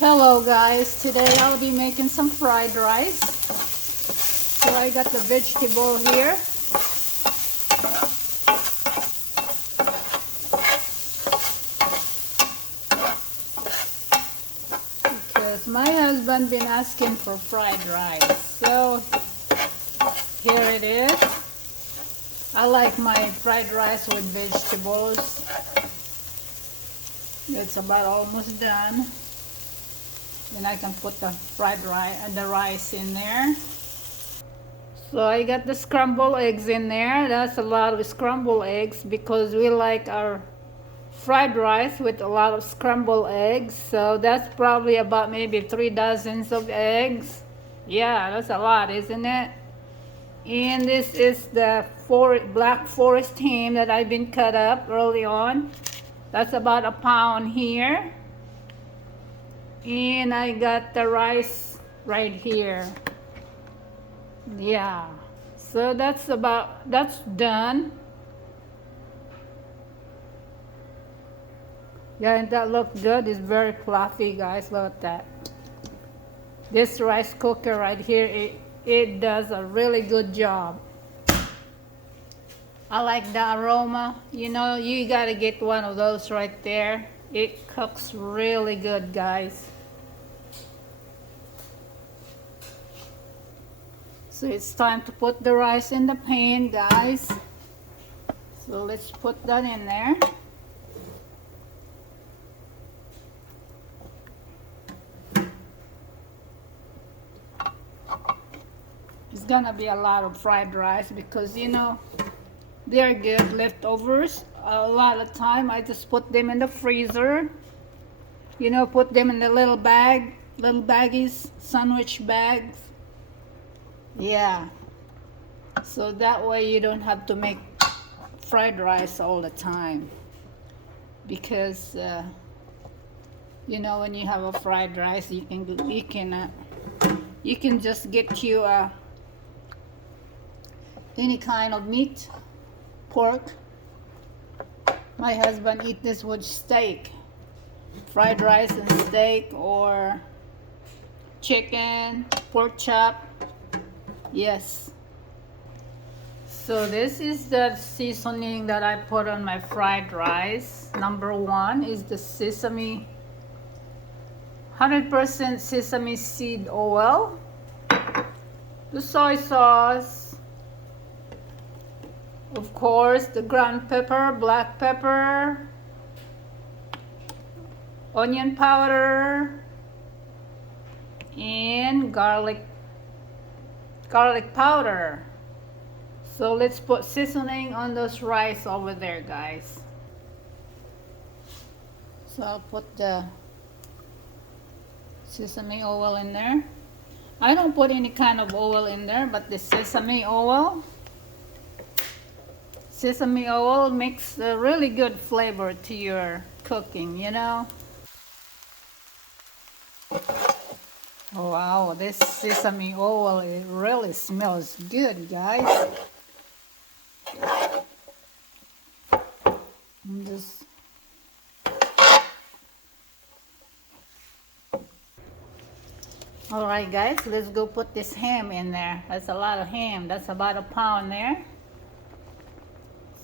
Hello guys, today I'll be making some fried rice. So I got the vegetable here. Because my husband been asking for fried rice. So here it is. I like my fried rice with vegetables. It's about almost done. Then I can put the fried rice and the rice in there. So I got the scrambled eggs in there. That's a lot of scrambled eggs because we like our fried rice with a lot of scrambled eggs. So that's probably about maybe 3 dozens of eggs. Yeah, that's a lot, isn't it? And this is the Black Forest ham that I've been cut up early on. That's about a pound here. And I got the rice right here. Yeah, so that's done. Yeah, and that looks good. It's very fluffy, guys. Look at that. This rice cooker right here, it does a really good job. I like the aroma. You know, you gotta get one of those right there. It cooks really good, guys. So it's time to put the rice in the pan, guys. So let's put that in there. It's gonna be a lot of fried rice because, you know, they're good leftovers. A lot of time I just put them in the freezer. You know, put them in the little baggies, sandwich bags. Yeah. So that way you don't have to make fried rice all the time. Because, you know, when you have a fried rice, you can just get you any kind of meat, pork. My husband eat this with steak, fried rice and steak, or chicken, pork chop. Yes. So this is the seasoning that I put on my fried rice. Number 1 is the 100% sesame seed oil, the soy sauce, of course, the ground pepper, black pepper, onion powder, and garlic powder. So let's put seasoning on those rice over there, guys. So I'll put the sesame oil in there. I don't put any kind of oil in there, but the sesame oil makes a really good flavor to your cooking, you know. Oh, wow, this sesame oil, it really smells good, guys. Alright guys, let's go put this ham in there. That's a lot of ham. That's about a pound there.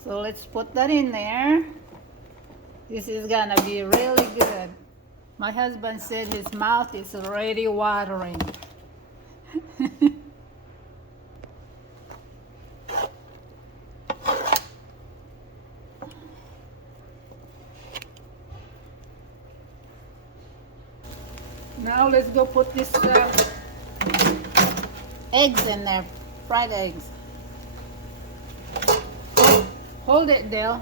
So let's put that in there. This is gonna be really good. My husband said his mouth is already watering. Now let's go put this eggs in there, fried eggs. Hold it, Dale,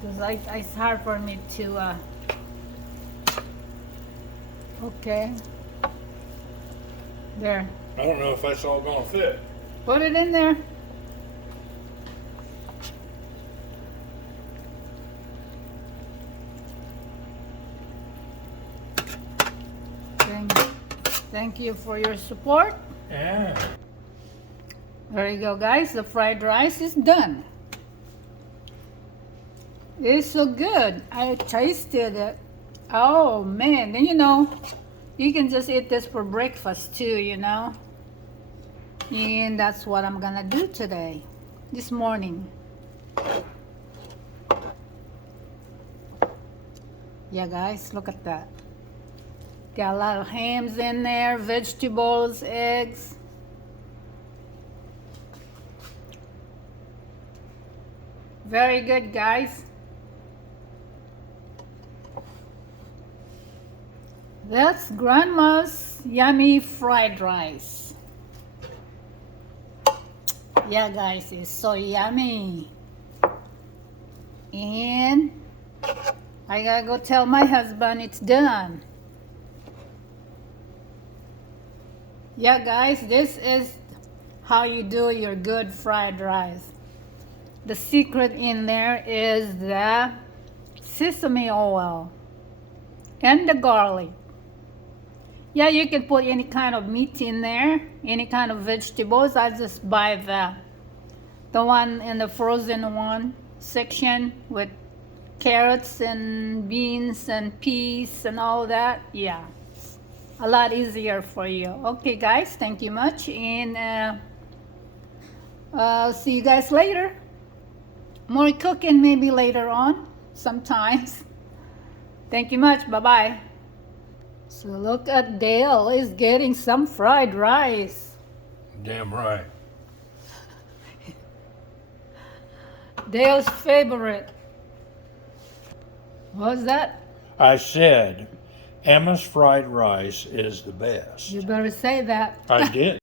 because it's hard for me to. Okay. There. I don't know if that's all gonna fit. Put it in there. Thank you for your support. Yeah. There you go, guys. The fried rice is done. It's so good. I tasted it. Oh man, then you know, you can just eat this for breakfast too, you know. And that's what I'm gonna do today, this morning. Yeah, guys, look at that. Got a lot of hams in there, vegetables, eggs. Very good, guys. That's Grandma's yummy fried rice. Yeah, guys, it's so yummy. And I gotta go tell my husband it's done. Yeah, guys, this is how you do your good fried rice. The secret in there is the sesame oil and the garlic. Yeah, you can put any kind of meat in there, any kind of vegetables. I just buy the one in the frozen one section with carrots and beans and peas and all that. Yeah, a lot easier for you. Okay, guys, thank you much, and I'll see you guys later. More cooking maybe later on, sometimes. Thank you much. Bye-bye. So look at Dale is getting some fried rice. Damn right. Dale's favorite. What's that? I said, Emma's fried rice is the best. You better say that. I did.